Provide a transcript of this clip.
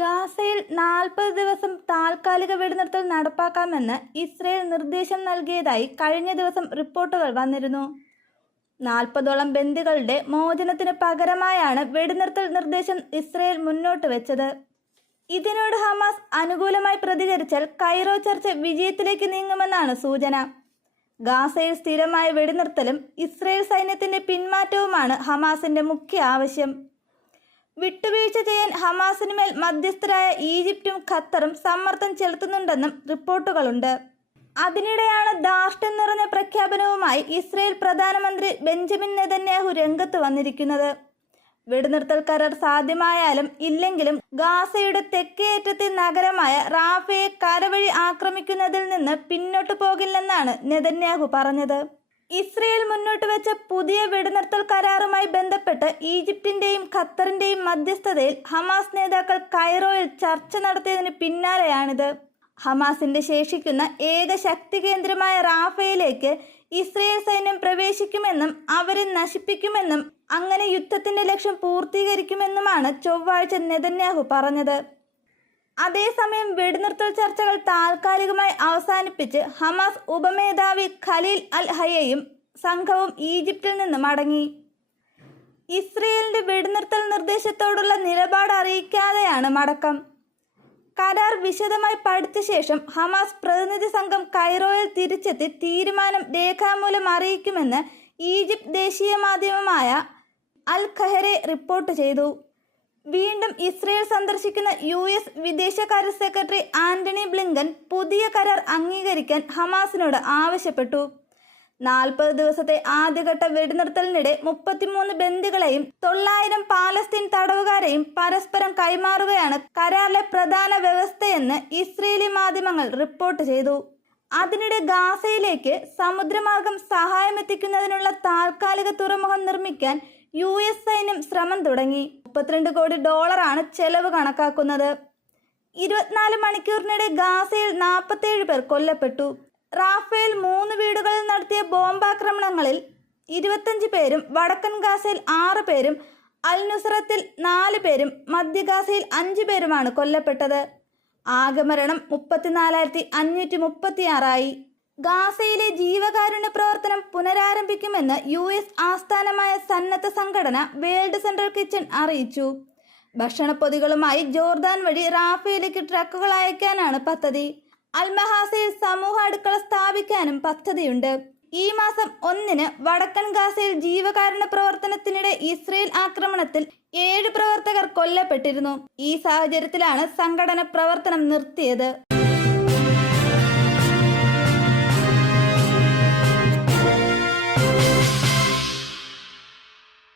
ഗാസയിൽ 40 ദിവസം താൽക്കാലിക വെടിനിർത്തൽ നടപ്പാക്കാമെന്ന് ഇസ്രയേൽ നിർദ്ദേശം നൽകിയതായി കഴിഞ്ഞ ദിവസം റിപ്പോർട്ടുകൾ വന്നിരുന്നു. 40ഓളം ബന്ദികളുടെ മോചനത്തിന് പകരമായാണ് വെടിനിർത്തൽ നിർദ്ദേശം ഇസ്രയേൽ മുന്നോട്ട് വെച്ചത്. ഇതിനോട് ഹമാസ് അനുകൂലമായി പ്രതികരിച്ചാൽ കൈറോ ചർച്ച വിജയത്തിലേക്ക് നീങ്ങുമെന്നാണ് സൂചന. ഗാസയിൽ സ്ഥിരമായ വെടിനിർത്തലും ഇസ്രയേൽ സൈന്യത്തിന്റെ പിന്മാറ്റവുമാണ് ഹമാസിന്റെ മുഖ്യ ആവശ്യം. വിട്ടുവീഴ്ച ചെയ്യാൻ ഹമാസിന് മേൽ മധ്യസ്ഥരായ ഈജിപ്തും ഖത്തറും സമ്മർദ്ദം ചെലുത്തുന്നുണ്ടെന്നും റിപ്പോർട്ടുകളുണ്ട്. അതിനിടെയാണ് ധാർഷ്ട്യം നിറഞ്ഞ പ്രഖ്യാപനവുമായി ഇസ്രയേൽ പ്രധാനമന്ത്രി ബെഞ്ചമിൻ നെതന്യാഹു രംഗത്ത് വന്നിരിക്കുന്നത്. വെടിനിർത്തൽ കരാർ സാധ്യമായാലും ഇല്ലെങ്കിലും ഗാസയുടെ തെക്കേയറ്റത്തെ നഗരമായ റാഫയെ കരവഴി ആക്രമിക്കുന്നതിൽ നിന്ന് പിന്നോട്ടു പോകില്ലെന്നാണ് നെതന്യാഹു പറഞ്ഞത്. ഇസ്രയേൽ മുന്നോട്ട് വെച്ച പുതിയ വെടിനിർത്തൽ കരാറുമായി ബന്ധപ്പെട്ട് ഈജിപ്തിന്റെയും ഖത്തറിന്റെയും മധ്യസ്ഥതയിൽ ഹമാസ് നേതാക്കൾ കൈറോയിൽ ചർച്ച നടത്തിയതിന് പിന്നാലെയാണിത്. ഹമാസിന്റെ ശേഷിക്കുന്ന ഏക ശക്തി കേന്ദ്രമായ റാഫയിലേക്ക് ഇസ്രയേൽ സൈന്യം പ്രവേശിക്കുമെന്നും അവരെ നശിപ്പിക്കുമെന്നും അങ്ങനെ യുദ്ധത്തിന്റെ ലക്ഷ്യം പൂർത്തീകരിക്കുമെന്നുമാണ് ചൊവ്വാഴ്ച നെതന്യാഹു പറഞ്ഞത്. അതേസമയം വെടിനിർത്തൽ ചർച്ചകൾ താൽക്കാലികമായി അവസാനിപ്പിച്ച് ഹമാസ് ഉപമേധാവി ഖലീൽ അൽ ഹയ്യയും സംഘവും ഈജിപ്തിൽ നിന്ന് മടങ്ങി. ഇസ്രയേലിന്റെ വെടിനിർത്തൽ നിർദ്ദേശത്തോടുള്ള നിലപാട് അറിയിക്കാതെയാണ് മടക്കം. കരാർ വിശദമായി പഠിച്ച ശേഷം ഹമാസ് പ്രതിനിധി സംഘം കൈറോയിൽ തിരിച്ചെത്തി തീരുമാനം രേഖാമൂലം അറിയിക്കുമെന്ന് ഈജിപ്ത് ദേശീയ മാധ്യമമായ അൽ ഖഹരെ റിപ്പോർട്ട് ചെയ്തു. വീണ്ടും ഇസ്രയേൽ സന്ദർശിക്കുന്ന US വിദേശകാര്യ സെക്രട്ടറി ആന്റണി ബ്ലിങ്കൻ പുതിയ കരാർ അംഗീകരിക്കാൻ ഹമാസിനോട് ആവശ്യപ്പെട്ടു. 40 ദിവസത്തെ ആദ്യഘട്ട വെടിനിർത്തലിനിടെ 33 ബന്ദികളെയും 900 പാലസ്തീൻ തടവുകാരെയും പരസ്പരം കൈമാറുകയാണ് കരാറിലെ പ്രധാന വ്യവസ്ഥയെന്ന് ഇസ്രയേലി മാധ്യമങ്ങൾ റിപ്പോർട്ട് ചെയ്തു. അതിനിടെ ഗാസയിലേക്ക് സമുദ്രമാർഗം സഹായമെത്തിക്കുന്നതിനുള്ള താൽക്കാലിക തുറമുഖം നിർമ്മിക്കാൻ US സൈന്യം ശ്രമം തുടങ്ങി. $32 കോടി ചെലവ് കണക്കാക്കുന്നത്. 24 മണിക്കൂറിനിടെ ഗാസയിൽ 47 പേർ കൊല്ലപ്പെട്ടു. റാഫേൽ 3 വീടുകളിൽ നടത്തിയ ബോംബാക്രമണങ്ങളിൽ 25 പേരും വടക്കൻ ഗാസയിൽ 6 പേരും അൽ നുസ്രത്തിൽ 4 പേരും മധ്യ ഗാസയിൽ 5 പേരുമാണ് കൊല്ലപ്പെട്ടത്. ആകെ മരണം 34,536 ഗാസയിലെ ജീവകാരുണ്യ പ്രവർത്തനം പുനരാരംഭിക്കുമെന്ന് US ആസ്ഥാനമായ സന്നദ്ധ സംഘടന വേൾഡ് സെൻട്രൽ കിച്ചൺ അറിയിച്ചു. ഭക്ഷണപ്പൊതികളുമായി ജോർദാൻ വഴി റാഫയിലേക്ക് ട്രക്കുകൾ അയക്കാനാണ് പദ്ധതി. അൽമഹാസയിൽ സമൂഹ അടുക്കള സ്ഥാപിക്കാനും പദ്ധതിയുണ്ട്. ഈ മാസം 1-ന് വടക്കൻ ഗാസയിൽ ജീവകാരുണ്യ പ്രവർത്തനത്തിനിടെ ഇസ്രയേൽ ആക്രമണത്തിൽ 7 പ്രവർത്തകർ കൊല്ലപ്പെട്ടിരുന്നു. ഈ സാഹചര്യത്തിലാണ് സംഘടന പ്രവർത്തനം നിർത്തിയത്.